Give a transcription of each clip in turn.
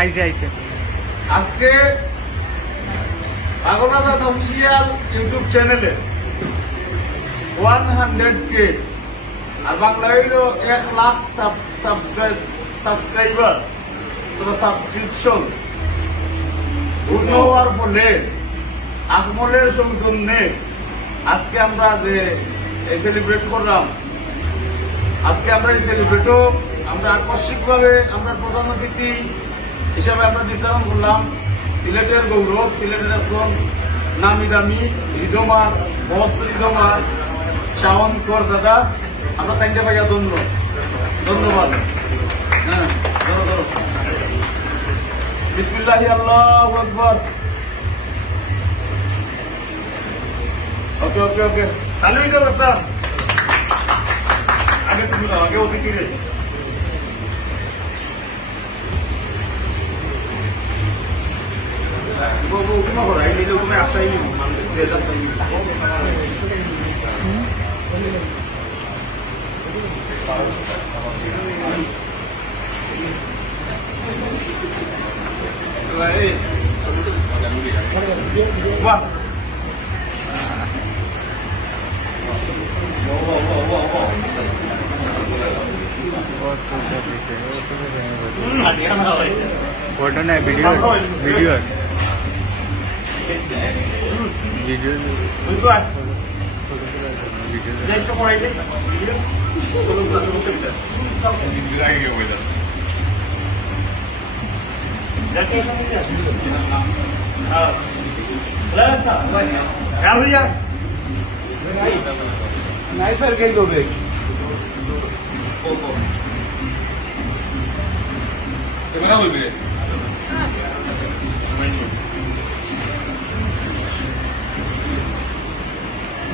আইছে আইছে আজকে পাগলাদাস অফিসিয়াল ইউটিউব চ্যানেলে 100K আর বাংলা হইল 1 লাখ সাবস্ক্রাইবার সাবস্ক্রিপশন পূর্ণ হওয়ার ফলে আকমলের সৌজন্যে আজকে আমরা যে সেলিব্রেট করলাম। আজকে আমরা এই সেলিব্রেটও আমরা আকস্মিকভাবে আমরা প্রধান অতিথি হিসাবে আমরা নির্ধারণ করলাম সিলেটের গৌরব, সিলেটের একজন নামি দামি রিদমার বস রিদমার শাওন কর দাদা। আমরা তাইকে ভাইয়া ধন্যবাদ। হ্যাঁ, ধরো ধরো। বিসমিল্লাহি আল্লাহু আকবার। ওকে ওকে ওকে, তাহলেই তো একটা আগে তুমি দাও, আগে অতিথি রে। ওগুলো করো, এই নিলে ওগুলো আসাই মানে সেটা তাই। বাহ, फोटो नहीं video video video nice sir के लोगे कैमरा बोल रहे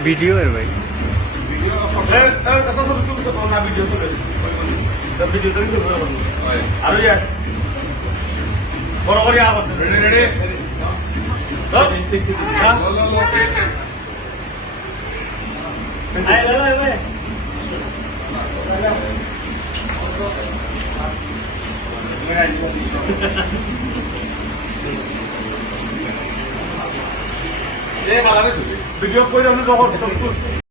वीडियो है भाई वीडियो का ऐसा सब तुम तो ना वीडियो तो तब वीडियो तो नहीं हो रहा अरे यार बराबर यहां पर रेडी रेडी हां आए ले ये वाला वीडियो कोई हमने बहुत सब कुछ